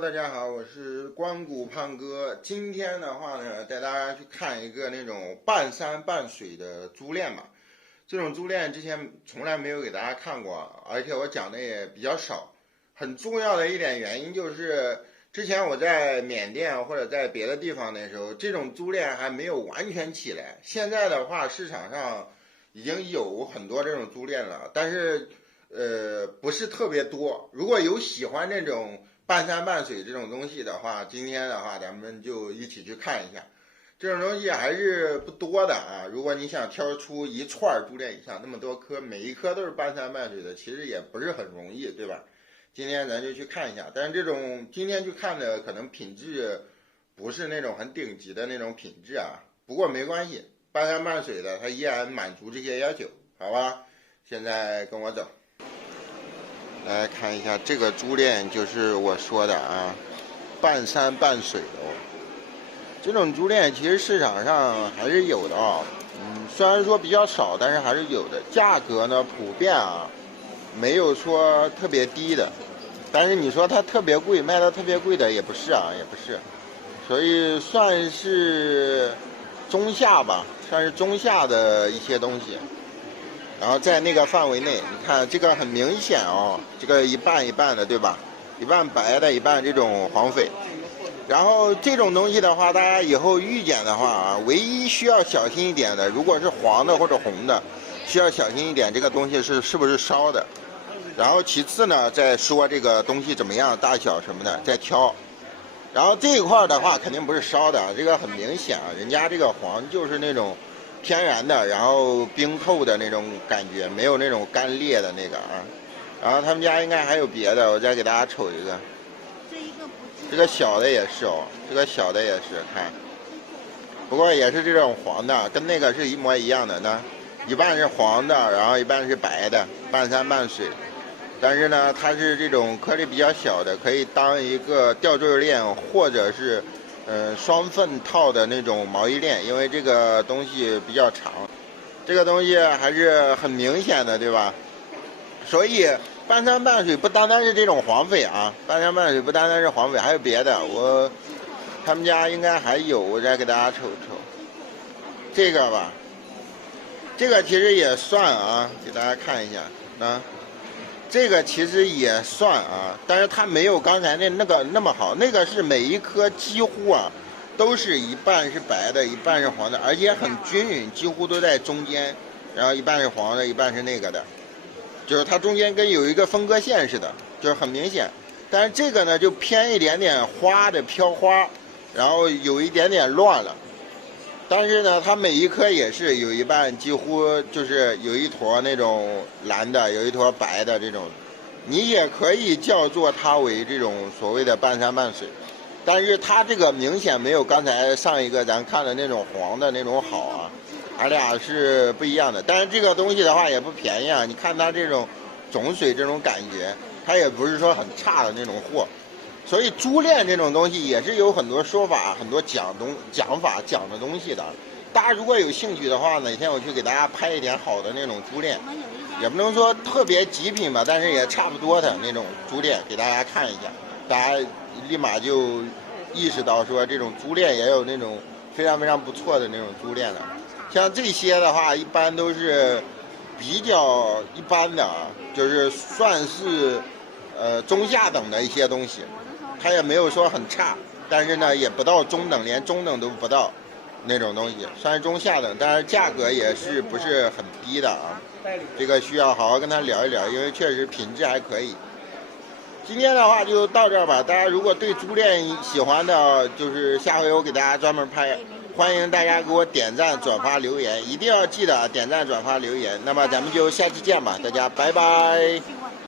大家好，我是关谷胖哥。今天的话呢，带大家去看一个那种半山半水的租链吧。这种租链之前从来没有给大家看过，而且我讲的也比较少。很重要的一点原因就是，之前我在缅甸或者在别的地方的时候，这种租链还没有完全起来。现在的话，市场上已经有很多这种租链了，但是不是特别多。如果有喜欢这种半山半水这种东西的话，今天的话咱们就一起去看一下。这种东西还是不多的啊。如果你想挑出一串珠链以上那么多颗，每一颗都是半山半水的，其实也不是很容易，对吧？今天咱就去看一下。但是这种今天去看的可能品质不是那种很顶级的那种品质啊。不过没关系，半山半水的它依然满足这些要求，好吧？现在跟我走。来看一下这个珠链，就是我说的啊，半山半水的哦。这种珠链其实市场上还是有的啊，虽然说比较少，但是还是有的。价格呢普遍啊，没有说特别低的，但是你说它特别贵，卖的特别贵的也不是啊，也不是，所以算是中下吧，算是中下的一些东西。然后在那个范围内，你看这个很明显哦，这个一半一半的，对吧？一半白的，一半这种黄翡。然后这种东西的话，大家以后遇见的话啊，唯一需要小心一点的，如果是黄的或者红的，需要小心一点，这个东西是不是烧的。然后其次呢，再说这个东西怎么样，大小什么的，再挑。然后这一块的话，肯定不是烧的，这个很明显啊，人家这个黄就是那种天然的，然后冰透的那种感觉，没有那种干裂的那个啊。然后他们家应该还有别的，我再给大家瞅一个。这个小的也是哦，这个小的也是，看。不过也是这种黄的，跟那个是一模一样的呢，一半是黄的，然后一半是白的，半山半水。但是呢，它是这种颗粒比较小的，可以当一个吊坠链或者是双份套的那种毛衣链，因为这个东西比较长，这个东西还是很明显的，对吧？所以半山半水不单单是这种黄翡啊，半山半水不单单是黄翡，还有别的。他们家应该还有，我再给大家瞅瞅。这个吧，这个其实也算啊，给大家看一下啊。这个其实也算啊，但是它没有刚才那个那么好。那个是每一颗几乎啊，都是一半是白的，一半是黄的，而且很均匀，几乎都在中间。然后一半是黄的，一半是那个的。就是它中间跟有一个分割线似的，就是很明显。但是这个呢，就偏一点点花的飘花，然后有一点点乱了。但是呢，它每一颗也是有一半几乎就是有一坨那种蓝的，有一坨白的这种，你也可以叫做它为这种所谓的半山半水。但是它这个明显没有刚才上一个咱看的那种黄的那种好啊。它俩是不一样的，但是这个东西的话也不便宜啊！你看它这种种水这种感觉，它也不是说很差的那种货。所以珠链这种东西也是有很多说法、很多讲法讲的东西的。大家如果有兴趣的话，哪天我去给大家拍一点好的那种珠链，也不能说特别极品吧，但是也差不多的那种珠链给大家看一下，大家立马就意识到说这种珠链也有那种非常非常不错的那种珠链了。像这些的话，一般都是比较一般的啊，就是算是中下等的一些东西，它也没有说很差，但是呢也不到中等，连中等都不到那种东西，算是中下等，但是价格也是不是很低的啊。这个需要好好跟他聊一聊，因为确实品质还可以。今天的话就到这儿吧，大家如果对珠链喜欢的，就是下回我给大家专门拍。欢迎大家给我点赞、转发、留言，一定要记得点赞、转发、留言。那么咱们就下期见吧，大家拜拜。